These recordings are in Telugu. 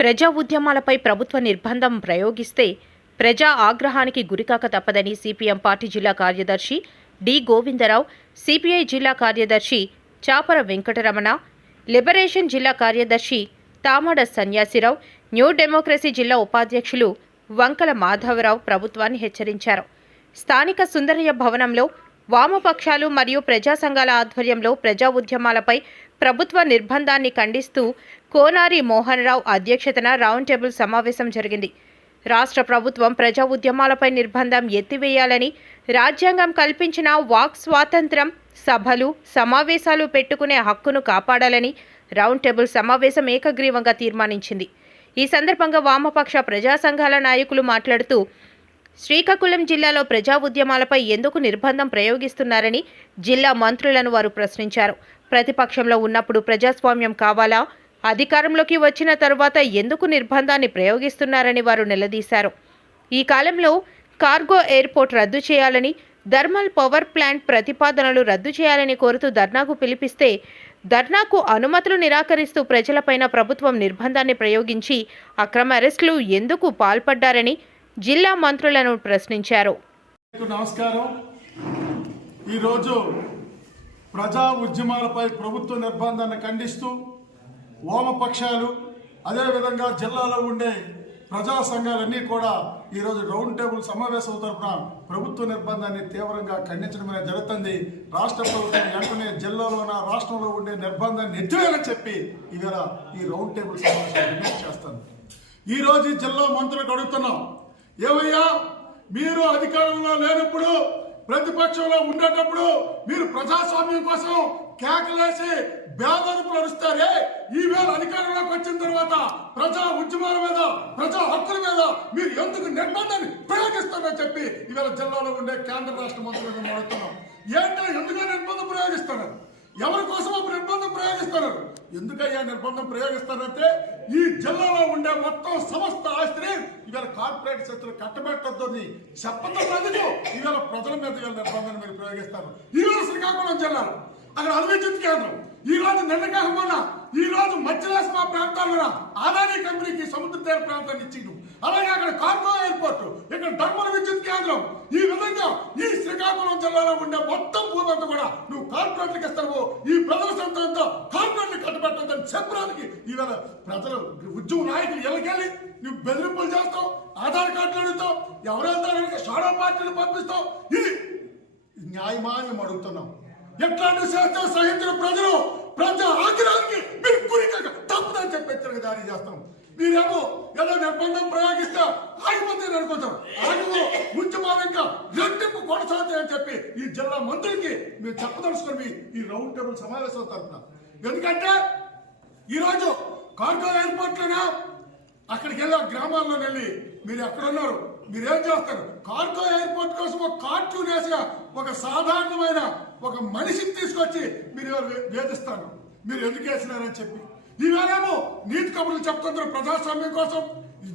ప్రజా ఉద్యమాలపై ప్రభుత్వ నిర్బంధం ప్రయోగిస్తే ప్రజా ఆగ్రహానికి గురికాక తప్పదని సిపిఎం పార్టీ జిల్లా కార్యదర్శి డి గోవిందరావు, సిపిఐ జిల్లా కార్యదర్శి చాపర వెంకటరమణ, లిబరేషన్ జిల్లా కార్యదర్శి తామడ సన్యాసిరావు, న్యూ డెమోక్రసీ జిల్లా ఉపాధ్యక్షులు వంకల మాధవరావు ప్రభుత్వాన్ని హెచ్చరించారు. స్థానిక సుందరయ్య భవనంలో వామపక్షాలు మరియు ప్రజా సంఘాల ఆధ్వర్యంలో ప్రజా ఉద్యమాలపై ప్రభుత్వ నిర్బంధాన్ని ఖండిస్తూ కోనారి మోహన్ రావు అధ్యక్షతన రౌండ్ టేబుల్ సమావేశం జరిగింది. రాష్ట్ర ప్రభుత్వం ప్రజా ఉద్యమాలపై నిర్బంధం ఎత్తివేయాలని, రాజ్యాంగం కల్పించిన వాక్ స్వాతంత్ర్యం, సభలు, సమావేశాలు పెట్టుకునే హక్కును కాపాడాలని రౌండ్ టేబుల్ సమావేశం ఏకగ్రీవంగా తీర్మానించింది. ఈ సందర్భంగా వామపక్ష ప్రజా సంఘాల నాయకులు మాట్లాడుతూ శ్రీకాకుళం జిల్లాలో ప్రజా ఉద్యమాలపై ఎందుకు నిర్బంధం ప్రయోగిస్తున్నారని జిల్లా మంత్రులను వారు ప్రశ్నించారు. ప్రతిపక్షంలో ఉన్నప్పుడు ప్రజాస్వామ్యం కావాలా, అధికారంలోకి వచ్చిన తరువాత ఎందుకు నిర్బంధాన్ని ప్రయోగిస్తున్నారని వారు నిలదీశారు. ఈ కాలంలో కార్గో ఎయిర్పోర్ట్ రద్దు చేయాలని, థర్మల్ పవర్ ప్లాంట్ ప్రతిపాదనలు రద్దు చేయాలని కోరుతూ ధర్నాకు పిలిపిస్తే ధర్నాకు అనుమతులు నిరాకరిస్తూ ప్రజలపైన ప్రభుత్వం నిర్బంధాన్ని ప్రయోగించి అక్రమ అరెస్టులు ఎందుకు పాల్పడ్డారని జిల్లా మంత్రులను ప్రశ్నించారు. నమస్కారం. ఈరోజు ప్రజా ఉద్యమాలపై ప్రభుత్వ నిర్బంధాన్ని ఖండిస్తూ వామపక్షాలు, అదేవిధంగా జిల్లాలో ఉండే ప్రజా సంఘాలన్నీ కూడా ఈరోజు రౌండ్ టేబుల్ సమావేశం తరఫున ప్రభుత్వ నిర్బంధాన్ని తీవ్రంగా ఖండించడం అనేది జరుగుతుంది. రాష్ట్ర ప్రభుత్వం వెంటనే జిల్లాలోన రాష్ట్రంలో ఉండే నిర్బంధాన్ని ఎత్తివేయాలని చెప్పి ఇవాళ ఈ రౌండ్ టేబుల్ సమావేశం డిమాండ్ చేస్తాను. ఈరోజు ఈ జిల్లా మంత్రులకు అడుగుతున్నాం, ఏమయ్యా మీరు అధికారంలో లేనప్పుడు, ప్రతిపక్షంలో ఉండేటప్పుడు మీరు ప్రజాస్వామ్యం కోసం కేకలేసి బేదరుపులు అరుస్తారే, ఈవేళ అధికారంలోకి వచ్చిన తర్వాత ప్రజా ఉద్యమాల మీద, ప్రజా హక్కుల మీద మీరు ఎందుకు నిర్బంధాన్ని ప్రయోగిస్తారని చెప్పి ఇవాళ జిల్లాలో ఉండే కేంద్ర రాష్ట్ర మంత్రులను అడుగుతున్నాం. ఏంటో ఎందుకు నిర్బంధం ప్రయోగిస్తున్నారు? ఎవరి కోసం నిర్బంధం ప్రయోగిస్తున్నారు? ఎందుకయ్యా నిర్బంధం ప్రయోగిస్తారంటే ఈ జిల్లాలో ఉండే మొత్తం సమస్త ఆస్తిని ఇవాళ కార్పొరేట్ శక్తులు కట్టబెట్టద్దని చెప్పదందుకు ఇవాళ ప్రజల మీద ఇవాళ నిర్బంధాన్ని మీరు ప్రయోగిస్తారు. ఈవేళ శ్రీకాకుళం జిల్లాలో అక్కడ అభివృద్ధి కేంద్రం, ఈ రోజు నిన్నకాకపోయినా ఈ రోజు మధ్యరాష్ట్ర ప్రాంతాల్లో ఆదాని కంపెనీకి సముద్ర తీర ప్రాంతాన్ని ఇచ్చిండు. అలాగే అక్కడ కార్గో ఎయిర్పోర్ట్, ఇక్కడ థర్మల్ విద్యుత్ కేంద్రం, ఈ విధంగా ఈ శ్రీకాకుళం జిల్లాలో ఉండే మొత్తం భూమంతా కూడా నువ్వు కార్పొరేట్లకు ఇస్తావు, ఈ ప్రజల సొంతంతో కార్పొరేట్లు కట్టబెట్టద్దని చెప్పడానికి ఈవేళ ప్రజలు ఉద్యమ నాయకులు ఎలాకెళ్ళి నువ్వు బెదిరింపులు చేస్తావు, ఆధార్ కార్డులు అడుగుతావు, ఎవరైతే షాడో పార్టీలు పంపిస్తావు. ఇది న్యాయమా అని అడుగుతున్నాం. ఎట్లాంటి శాస్త్ర సహించిన ప్రజలు ప్రజా ఆగ్రహానికి మీరు గురికాక తప్పదని చెప్పి హెచ్చరిక జారీ చేస్తాం. మీరేమో ఏదో నిర్బంధం ప్రయోగిస్తే ఆగిపోతుంది అనుకుంటాం. ఆగిపో ఉద్యమాలు ఇంకా రెట్టింపు కొనసాగుతాయని చెప్పి ఈ జిల్లా మంత్రులకి మీరు చెప్పదలుచుకొని ఈ రౌండ్ టేబుల్ సమావేశం తరఫున. ఎందుకంటే ఈరోజు కార్గో ఎయిర్పోర్ట్లోనే అక్కడికి వెళ్ళి గ్రామాల్లో వెళ్ళి మీరు ఎక్కడున్నారు, మీరేం చేస్తారు? కార్గో ఎయిర్పోర్ట్ కోసం ఒక కార్టూన్ వేసి ఒక సాధారణమైన ఒక మనిషిని తీసుకొచ్చి మీరు వేధిస్తారు. మీరు ఎందుకు వేసినారని చెప్పి ఈవేళేమో నీతి కబుర్లు చెప్తున్నారు ప్రజాస్వామ్యం కోసం,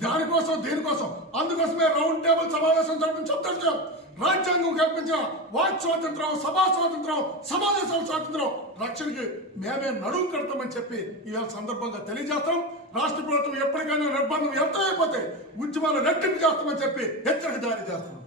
దానికోసం, దీనికోసం. అందుకోసమే రౌండ్ టేబుల్ సమావేశం జరిపి చెప్తారు. రాజ్యాంగం కల్పించిన వాక్ స్వాతంత్రం, సభా స్వాతంత్రం, సమావేశాల స్వాతంత్రం రక్షణకి మేమే నడుము కడతామని చెప్పి ఇవాళ సందర్భంగా తెలియజేస్తాం. రాష్ట్ర ప్రభుత్వం ఎప్పటికైనా నిర్బంధం ఎంత అయిపోతే ఉద్యమాలు రెట్టింపు చేస్తామని చెప్పి హెచ్చరిక జారీ చేస్తాం.